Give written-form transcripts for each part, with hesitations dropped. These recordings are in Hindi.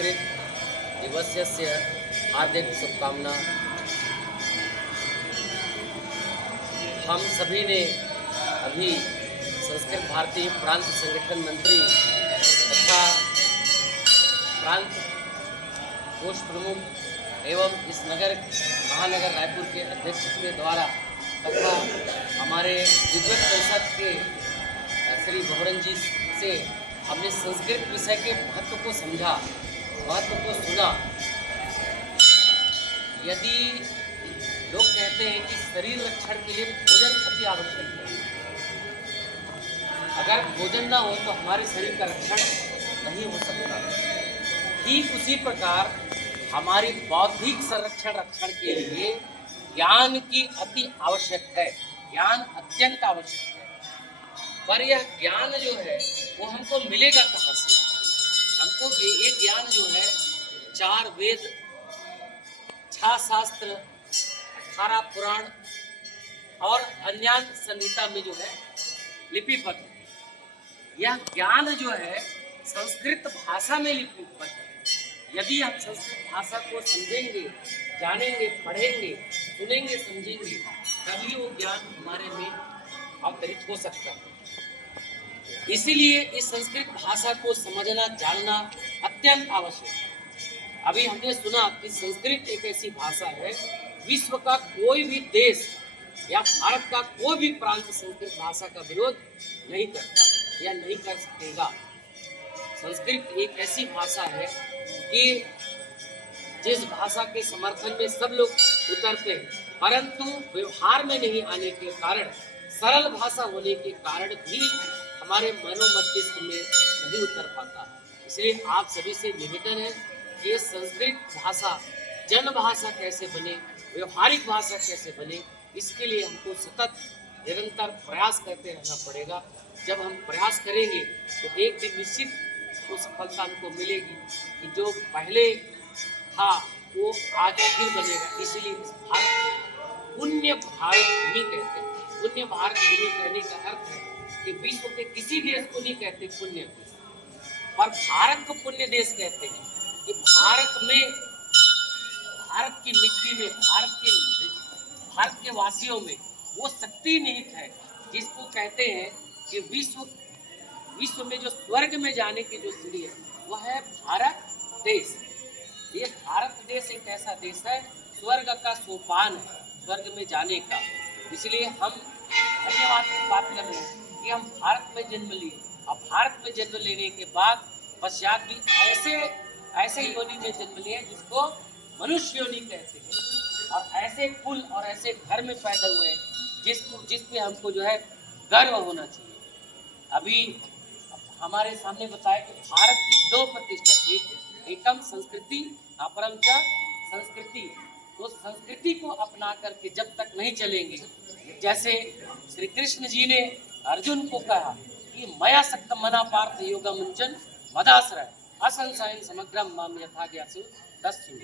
संस्कृत दिवसस्य हार्दिक शुभकामना। हम सभी ने अभी संस्कृत भारतीय प्रांत संगठन मंत्री तथा प्रांत कोष प्रमुख एवं इस महानगर रायपुर के अध्यक्ष के द्वारा तथा हमारे विद्वत परिषद के श्री भवरन जी से हमने संस्कृत विषय के महत्व को समझा, महत्व को सुना। यदि लोग कहते हैं कि शरीर रक्षण के लिए भोजन अति आवश्यक है, अगर भोजन ना हो तो हमारे शरीर का रक्षण नहीं हो सकता। ठीक उसी प्रकार हमारी बौद्धिक संरक्षण रक्षण के लिए ज्ञान की अति आवश्यक है, ज्ञान अत्यंत आवश्यक है। पर यह ज्ञान जो है वो हमको मिलेगा कहाँ से? हमको ये ज्ञान जो है 4 वेद, 6 शास्त्र, 18 पुराण और अन्य संहिता में जो है लिपिबद्ध है। यह ज्ञान जो है संस्कृत भाषा में लिपिबद्ध है। यदि हम संस्कृत भाषा को समझेंगे, जानेंगे, पढ़ेंगे, सुनेंगे, समझेंगे, तभी वो ज्ञान हमारे में अवतरित हो सकता है। इसीलिए इस संस्कृत भाषा को समझना, जानना अत्यंत आवश्यक है। अभी हमने सुना कि संस्कृत एक ऐसी भाषा है, विश्व का कोई भी देश या भारत का कोई भी प्रांत संस्कृत भाषा का विरोध नहीं करता या नहीं कर सकेगा। संस्कृत एक ऐसी भाषा है कि जिस भाषा के समर्थन में सब लोग उतरते हैं, परंतु व्यवहार में नहीं आने के कारण, सरल भाषा होने के कारण भी हमारे मनोमस्तिष्क में नहीं उतर पाता। इसलिए आप सभी से निवेदन है कि संस्कृत भाषा जन भाषा कैसे बने, व्यवहारिक भाषा कैसे बने, इसके लिए हमको सतत निरंतर प्रयास करते रहना पड़ेगा। जब हम प्रयास करेंगे तो एक दिन निश्चित वो सफलता हमको मिलेगी कि जो पहले था वो आज फिर बनेगा। इसलिए इस भारत को पुण्य भारत भूमि कहते हैं। पुण्य भारत भूमि कहने का अर्थ है कि विश्व के किसी देश को नहीं कहते पुण्य देश, पर भारत को पुण्य देश कहते हैं कि भारत में, भारत की मिट्टी में, भारत के वासियों में वो शक्ति निहित है जिसको कहते हैं कि विश्व में जो स्वर्ग में जाने की जो सीढ़ी है वह है भारत देश। ये भारत देश एक ऐसा देश है, स्वर्ग का सोपान है, स्वर्ग में जाने का। इसलिए हम धन्यवाद की बात कर रहे हैं कि हम भारत में जन्म लिए और भारत में जन्म लेने के बाद पश्चात भी ऐसे योनि में जन्म लिए जिसको मनुष्य योनि कहते हैं, और ऐसे कुल और ऐसे घर में पैदा हुए हैं जिसपे हमको जो है गर्व होना चाहिए। अभी हमारे सामने बताया कि भारत की 2 प्रतिष्ठा, एकम संस्कृति अपरम च संस्कृति। तो संस्कृति को अपना करके जब तक नहीं चलेंगे, जैसे श्री कृष्ण जी ने अर्जुन को कहा कि मया सक्त मना पार्थ योगा मुंचन मदाश्रय असंशयन समग्रम माम यथा ज्ञासु तस्सु।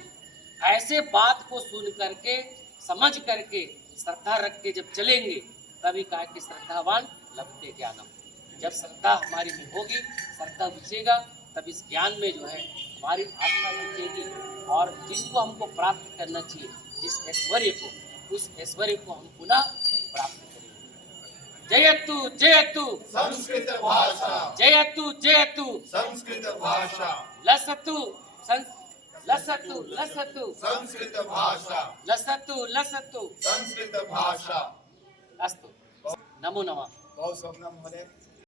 ऐसे बात को सुन करके, समझ करके, श्रद्धा रख के जब चलेंगे तभी कहा कि श्रद्धावान लभते ज्ञानम। जब श्रद्धा हमारी में होगी, श्रद्धा घुसेगा, तब इस ज्ञान में जो है हमारी आस्था घुसेगी और जिसको हमको प्राप्त करना चाहिए, जिस ऐश्वर्य को, उस ऐश्वर्य को हम पुनः प्राप्त करेंगे। जयतु जयतु संस्कृत भाषा, जयतु जयतु संस्कृत भाषा, लसतु लसतु लसतु संस्कृत भाषा, लसतु लसतु संस्कृत भाषा। अस्तु। नमो नमः। बहुत शोभनम महोदय।